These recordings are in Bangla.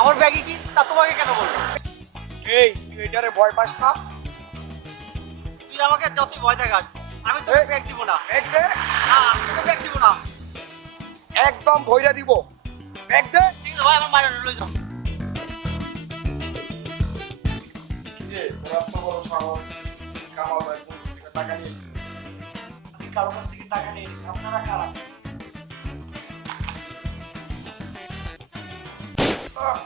আমার ব্যাগে কি তা তোমাকে কেন বলবো? এই তুই এটারে ভয় পাস না? তুই আমাকে যতই ভয় দেখাস আমি তোকে ব্যাগ দিব না। ব্যাগ দে। না আমি তোকে ব্যাগ দিব না। একদম ভয়রা দিব। ব্যাগ দে। ঠিক আছে ভাই, আমার মায়ের লই যাও। কিরে তোর এত বড় সাহস, কামাল ভাই বন্ধু থেকে টাকা নিয়েছিস? আমি কারো কাছ থেকে টাকা নিয়ে নিই, আপনারা কারা? আহ!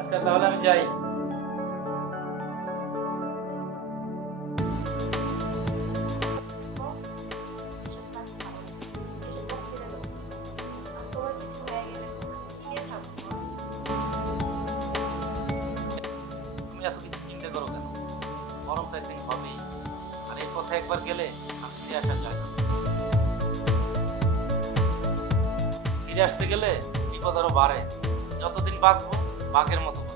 আচ্ছা তাহলে আমি যাই। তুমি এত কিছু চিন্তা করো কেন? গরম তো একদিন হবেই, আর এই পথে একবার গেলে আর ফিরে আসা যায় না। ফিরে আসতে গেলে বিপদ আরো বাড়ে। যতদিন বাঁচবো বাঘের মতো বাঁচবো।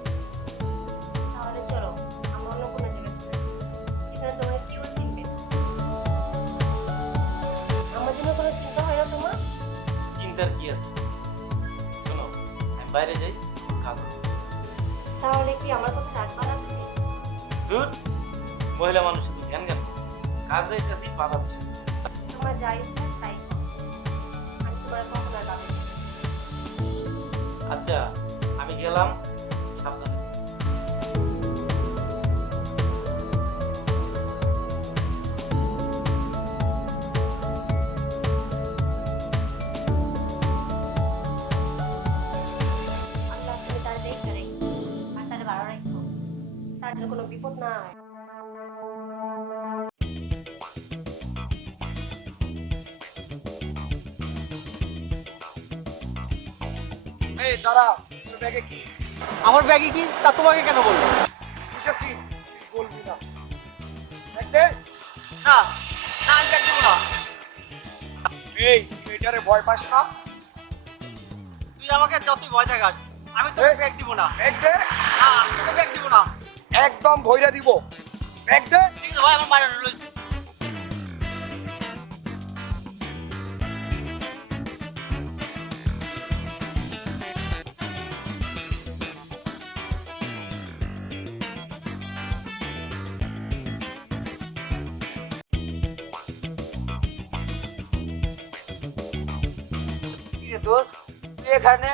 তাহলে চলো আমরা অন্য কোনো জায়গায় চলে যাই, যেখানে তোমার কেউ চিনবে না। আমার জন্য কোনো চিন্তা হয় না তোমার? চিন্তার কি আছে? শোনো, আমি বাইরে যাই, খাবো। তাহলে কি আমার কথা রাখবা না তুমি? দূর, মহিলা মানুষ শুধু জ্ঞান জ্ঞান করে। কাজে কাজে বাধা দিচ্ছে। তোমার যা ইচ্ছা তাই করো, আমি তোমার কখনো আর বাধা দিই না। আচ্ছা আমি গেলাম, সাবধানে। আল্লাহ তুমি তার দেখে রেখো আর তার ভালো রেখো, তার যেন কোনো বিপদ না হয়। এই দাঁড়া, তোর ব্যাগে কি? আমার ব্যাগে কি তা তোমাকে কেন বলবো? বুঝেছি, তুই বলবি না। ব্যাগ দে। না না, আমি ব্যাগ দেবো না। এই তুই এটারে ভয় পাস না? তুই আমাকে যতই ভয় দেখাস আমি তোকে ব্যাগ দিব না। ব্যাগ দে। না আমি তোকে ব্যাগ দিব না। একদম ভয়রা দিব। ব্যাগ দে। ঠিক আছে ভাই, আমার মায়ের লই যাও। কিরে দোস্ত, তুই এখানে?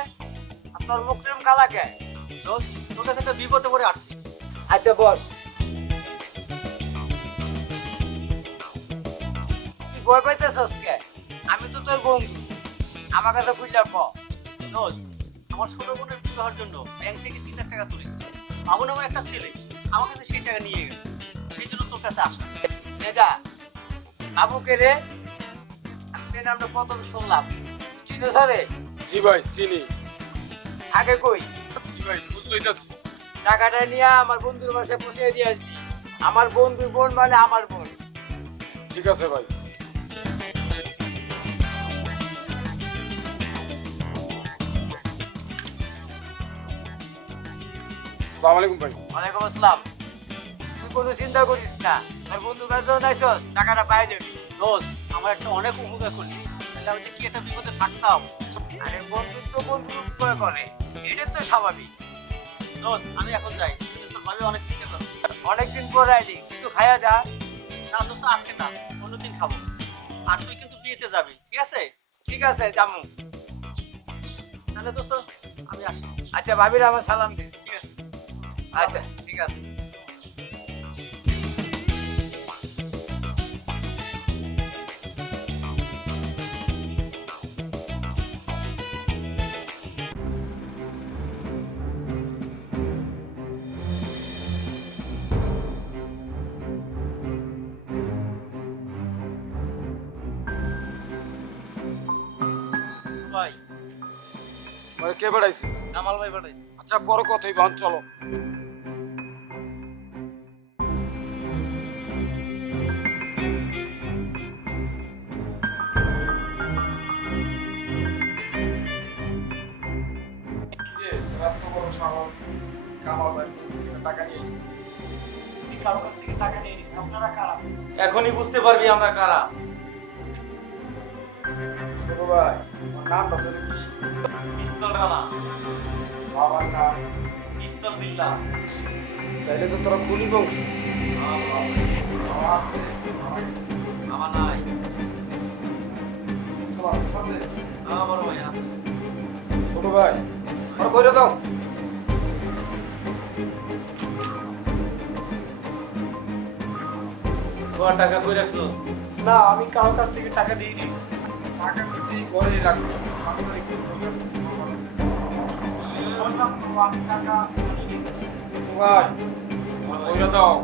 আপনার মুখ টেম কালা কে? দোস্ত, তোর কাছে একটা বিপদে পড়ে আসছি। আচ্ছা বস। তুই ভয় পাইতেছস কে? আমি তো তোর বন্ধু, আমার কাছে বুঝলা ক। দোস্ত, আমার ছোট বোনের বিবাহের জন্য ব্যাংক থেকে 3 লাখ টাকা তুলেছি। বাবু নামে একটা ছেলে আমার কাছে সেই টাকা নিয়ে গেল, সেই জন্য তোর কাছে আসা। নেজা, বাবুকে রে? আমি তো এই নামটা প্রথম শুনলাম। চিনো স্যারে? জি ভাই চিনি। থাকে কই? জি ভাই বুঝতেই যাচ্ছি। টাকাটা নিয়ে আমার বন্ধুর বাসায় পৌঁছে দিয়ে আসবি। আমার বন্ধুর বোন মানে আমার বোন। ঠিক আছে ভাই। আসসালামু আলাইকুম ভাই। ওয়ালাইকুম আসসালাম। তুই কোনো চিন্তা করিস না, তোর বন্ধুর কাছেও নাইছস, টাকাটা পাই যাবি। দোস্ত, আমার একটা অনেক উপকার করলি, তাহলে আমি যে কি একটা বিপদে থাকতাম। আরে বন্ধু তো বন্ধু উপকার করে, এটা তো স্বাভাবিক। দোস্ত আমি এখন যাই, তুই তোর ভাবে অনেক চিন্তা কর। অনেকদিন পর আইলি, কিছু খাইয়া যা। না দোস্ত, আজকে না, অন্যদিন খাবো। আর তুই কিন্তু বিয়েতে যাবি, ঠিক আছে? ঠিক আছে জামু। তাহলে দোস্ত আমি আসি। আচ্ছা ভাবির আমার সালাম দিস। ঠিক আছে। আচ্ছা ঠিক আছে। ভাই, কে বাড়াইছে? কামাল ভাই পাঠাইছে। আচ্ছা বড় কথাই বান চলো। কিরে তোরা এত বড় সাহস কামাল ভাই বন্ধু থেকে টাকা নিয়ে এসেছিস? আমি কারো কাছ থেকে টাকা নিয়ে নিই, আপনারা কারা? এখনই বুঝতে পারবি আমরা কারা। ছোট ভাই আমার নামটা তোর কি? পিস্তল রানা, বাবার নাম? পিস্তল বিল্লা। তাইলে তো তোরা খুনি বংশ। বাবা আছে, মারা গেছে। আমার নাই, তোর আছে সামনে? আমার বড় ভাই আছে। ছোট ভাই আর কইরা দাও। তোর টাকা কই রাখছস? না, আমি কারো কাছ থেকে টাকা নিয়ে নিই। টাকা তো তুই ঘরেই রাখছিস। আপনার একটু বলবেন? বললাম তো আমি টাকা নিয়ে নিই। ছোট ভাই কইরা দাও।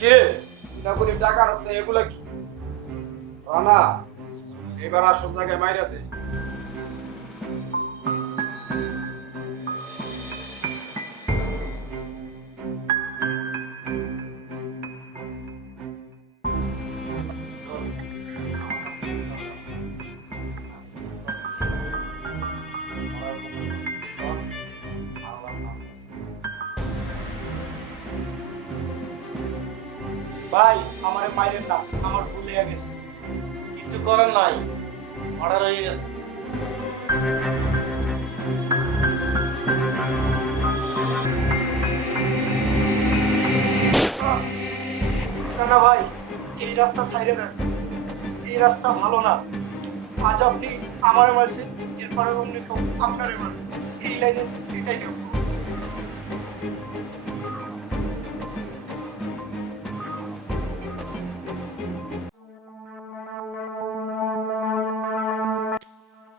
কে না করে টাকা রাখতে এগুলা কি? রানা এবার আসল জায়গায় মাইরা দে। ভাই, আমার মায়ের নাম, আমার ভুলে গেছে। কিছু করার নাই, অর্ডার হয়ে গেছে। রানা ভাই, এই রাস্তা সাইডে দেন, এই রাস্তা ভালো না। আজ আপনি আমার মারছেন, এরপরে অন্য কেউ আপনার মারবে। এই লাইনে এটাই নিয়ম।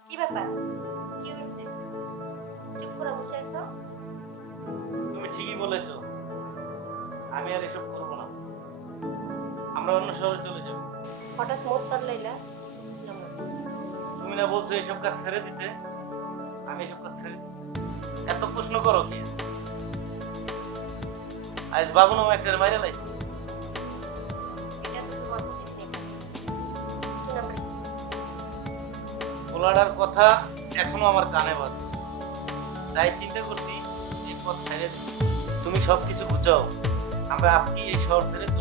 কি ব্যাপার? কি হয়েছে? চুপ করে বসে আছো। তুমি ঠিকই বলেছো, আমি আর এসব করবো না। আমরা অন্য শহরে চলে যাব। হঠাৎ মত পাল্লাইলা, কিছু বুঝলাম না। তুমি না বলছো এসব কাজ ছেড়ে দিতে, আমি এসব কাজ ছেড়ে দিচ্ছি। এত প্রশ্ন করো কি? আজ বাবু নামে একটা মাইরে লাইছি। এটা তো তোমার উচিত নেই। কি নাম রে? পোলাডার কথা এখনো আমার কানে বাজে, তাই চিন্তা করছি এই পথ ছেড়ে দিই। তুমি সবকিছু বুঝাও, আমরা আজকেই এই শহর ছেড়ে চলে